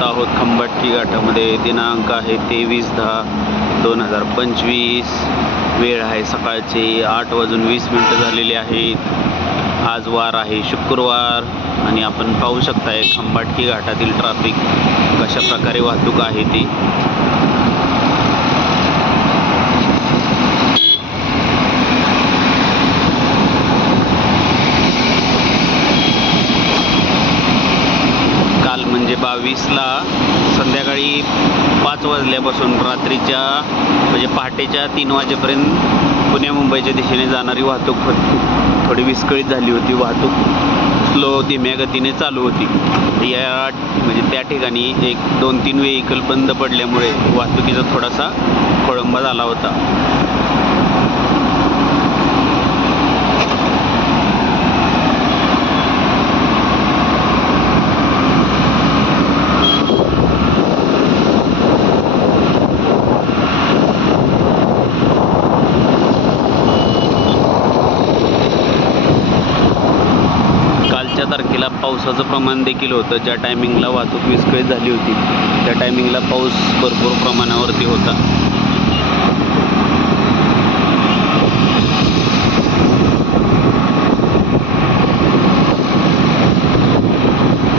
पोहोचत आहोत खंबाटकी घाटामध्ये. दिनांक आहे 23/10/2025. वेळ आहे सकाळचे 8:20 झालेले आहेत. आज वार आहे शुक्रवार आणि आपण पाहू शकताय खंबाटकी घाटातील ट्रॅफिक कशा प्रकारे वाहतूक आहे ती. काल म्हणजे 22ला संध्याकाळी 5 वाजल्यापासून रात्रीच्या म्हणजे पहाटेच्या 3 वाजेपर्यंत पुणे मुंबईच्या दिशेने जाणारी वाहतूक थोडी विस्कळीत झाली होती. वाहतूक स्लो धीम्या गतीने चालू होती. या म्हणजे त्या ठिकाणी 1-2-3 व्हेइकल बंद पडल्यामुळे वाहतुकीचा थोडासा खोळंबा झाला होता. कालच्या तारखेला पावसाचं प्रमाण देखील होतं. ज्या टायमिंगला वाहतूक विस्कळीत झाली होती त्या टायमिंगला पाऊस भरपूर प्रमाणावरती होता.